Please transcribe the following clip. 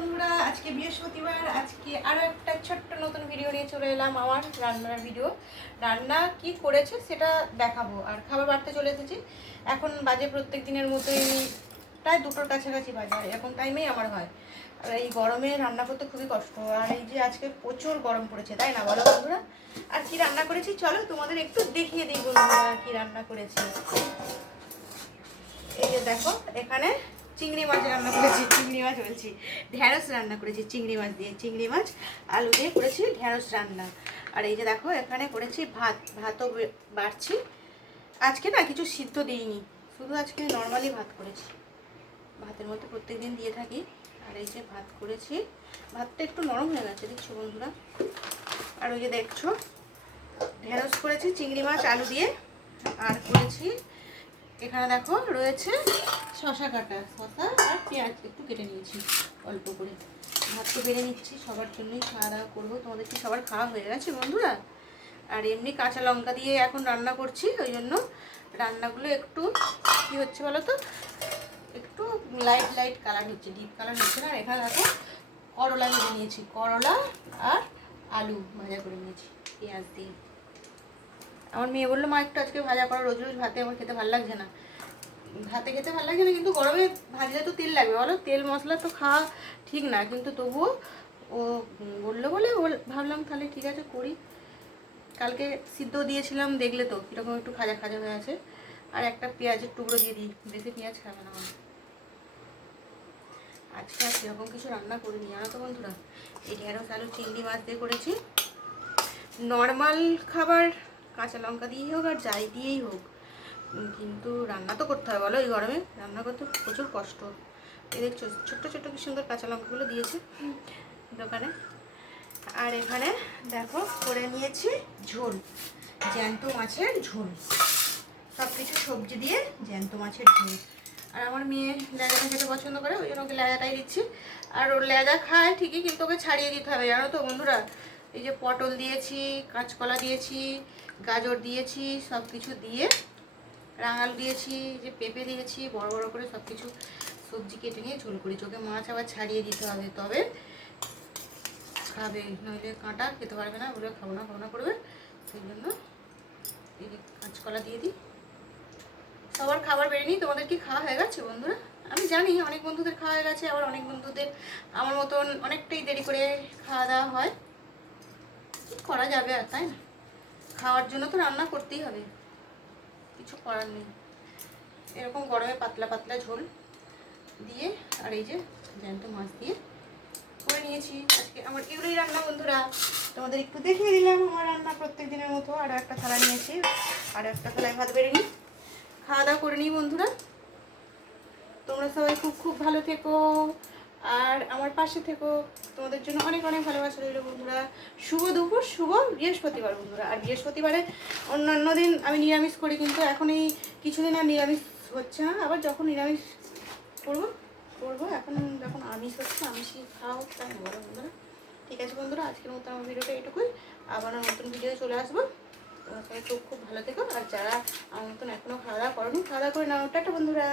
বন্ধুরা, আজকে বৃহস্পতিবার। আজকে আরও একটা ছোট্ট নতুন ভিডিও নিয়ে চলে এলাম। আমার রান্নার ভিডিও, রান্না কি করেছে সেটা দেখাবো। আর খাবার বাড়তে চলে এসেছি। এখন বাজে প্রত্যেক দিনের মতোই প্রায় 2টোর কাছাকাছি বাজে। এরকম টাইমেই আমার হয়। আর এই গরমে রান্না করতে খুবই কষ্ট। আর এই যে আজকে প্রচুর গরম পড়েছে, তাই না বলো বন্ধুরা? আর কি রান্না করেছি চলো তোমাদের একটু দেখিয়ে দিই বন্ধুরা কি রান্না করেছি। এই যে দেখো, এখানে চিংড়ি মাছ রান্না করেছি। চিংড়ি মাছ বলছি, ঢ্যাঁড়স রান্না করেছি চিংড়ি মাছ দিয়ে। চিংড়ি মাছ আলু দিয়ে করেছি ঢ্যাঁড়স রান্না। আর এই যে দেখো, এখানে করেছি ভাতও বাড়ছি। আজকে না কিছু সিদ্ধ দিইনি, শুধু আজকে নর্মালি ভাত করেছি। ভাতের মধ্যে প্রত্যেকদিন দিয়ে থাকি। আর এই যে ভাত করেছি, ভাতটা একটু নরম হয়ে গেছে দেখছো বন্ধুরা। আর ওই যে দেখছো, ঢ্যাঁড়স করেছি চিংড়ি মাছ আলু দিয়ে। আর করেছি এখানে দেখো রয়েছে শশা কাটা, শশা আর পেঁয়াজ একটু কেটে নিয়েছি অল্প করে। ভাত তো বেড়ে নিচ্ছি, সবার জন্যই খাওয়া দাওয়া করবো। তোমাদের কি সবার খাওয়া হয়ে গেছে বন্ধুরা? আর এমনি কাঁচা লঙ্কা দিয়ে এখন রান্না করছি, ওই জন্য রান্নাগুলো একটু কি হচ্ছে বলো তো, একটু লাইট লাইট কালার হচ্ছে, ডিপ কালার হচ্ছে না। আর এখানে দেখো করলা ভেজে নিয়েছি, করলা আর আলু ভাজা করে নিয়েছি পেঁয়াজ দিয়ে। আমার মেয়ে বললো, মা একটু আজকে ভাজা করো, রোজ রোজ ভাতে আমার খেতে ভালো লাগছে না। ভাতে খেতে ভালো লাগছে না, কিন্তু গরমে ভাজলে তো তেল লাগবে বলো, তেল মশলা তো খাওয়া ঠিক না, কিন্তু তবুও ও বললো বলে ভাবলাম তাহলে ঠিক আছে করি। কালকে সিদ্ধ দিয়েছিলাম, দেখলে তো কীরকম একটু খাজা খাজা হয়ে আছে। আর একটা পেঁয়াজের টুকরো দিয়ে দিই, বেশি পেঁয়াজ খাবে না আমার। আজকে আর সেরকম কিছু রান্না করিনি জানো তো বন্ধুরা। এই ঢেঁড়স আলু চিংড়ি মাছ দিয়ে করেছি। নর্মাল খাবার কাঁচা লঙ্কা দিয়েই হোক আর যাই দিয়েই হোক, কিন্তু রান্না তো করতে হবে বলো, এই গরমে রান্না করতে প্রচুর কষ্ট। এই দেখছো ছোট্ট ছোট্ট কি সুন্দর কাঁচা লঙ্কাগুলো দিয়েছে দোকানে। আর এখানে দেখো করে নিয়েছি ঝোল, জ্যান্ত মাছের ঝোল। সব কিছু সবজি দিয়ে জ্যান্ত মাছের ঝোল। আর আমার মেয়ে লেজাটা খেতে পছন্দ করে, ওই জন্য ওকে লেজাটাই দিচ্ছি। আর ওর লেজা খায় ঠিকই, কিন্তু ওকে ছাড়িয়ে দিতে হবে জানো তো বন্ধুরা। এই যে পটল দিয়েছি, কাঁচকলা দিয়েছি, গাজর দিয়েছি, সব কিছু দিয়ে, রাঙাল দিয়েছি, যে পেঁপে দিয়েছি, বড় বড় করে সব কিছু সবজি কেটে নিয়ে ঝোল করেছি। ওকে মাছ আবার ছাড়িয়ে দিতে হবে, তবে খাবে, নইলে কাঁটা খেতে পারবে না, ওগুলো খাবো না করবে। সেই জন্য এই যে কাঁচকলা দিয়ে দিই। সবার খাবার বেড়ে নিই। তোমাদের কি খাওয়া হয়ে গেছে বন্ধুরা? আমি জানি অনেক বন্ধুদের খাওয়া হয়ে গেছে, আবার অনেক বন্ধুদের আমার মতন অনেকটাই দেরি করে খাওয়া দাওয়া হয়। কি করা যাবে আর, তাই না? খাওয়ার জন্য তো রান্না করতেই হবে, কিছু করার নেই। এরকম গরমে পাতলা পাতলা ঝোল দিয়ে আর এই যে জ্যান্ত মাছ দিয়ে করে নিয়েছি। আজকে আমার এগুলোই রান্না বন্ধুরা, তোমাদের একটু দেখিয়ে দিলাম আমার রান্না প্রত্যেক দিনের মতো। আর একটা থালা নিয়েছি, আর একটা থালায় ভাত বেড়ে নিই, খাওয়া দাওয়া করে নিই বন্ধুরা। তোমরা সবাই খুব খুব ভালো থেকো আর আমার পাশে থেকো। তোমাদের জন্য অনেক অনেক ভালোবাসা রইল বন্ধুরা। শুভ দুপুর, শুভ বৃহস্পতিবার বন্ধুরা। আর বৃহস্পতিবারে অন্যান্য দিন আমি নিরামিষ করি, কিন্তু এখন এই কিছুদিন আর নিরামিষ হচ্ছে না। আবার যখন নিরামিষ করবো এখন যখন আমিষ হচ্ছে, আমিষই খাওয়া হোক, তাই না বলো বন্ধুরা? ঠিক আছে বন্ধুরা, আজকের মতো আমার ভিডিওটা এইটুকুই। আবার নতুন ভিডিও চলে আসবো। তোমরা সবাই খুব খুব ভালো থেকো। আর যারা আমার মতন এখনও খাওয়া দাওয়া করোনি, খাওয়া দাওয়া করে নাও। টাটা বন্ধুরা।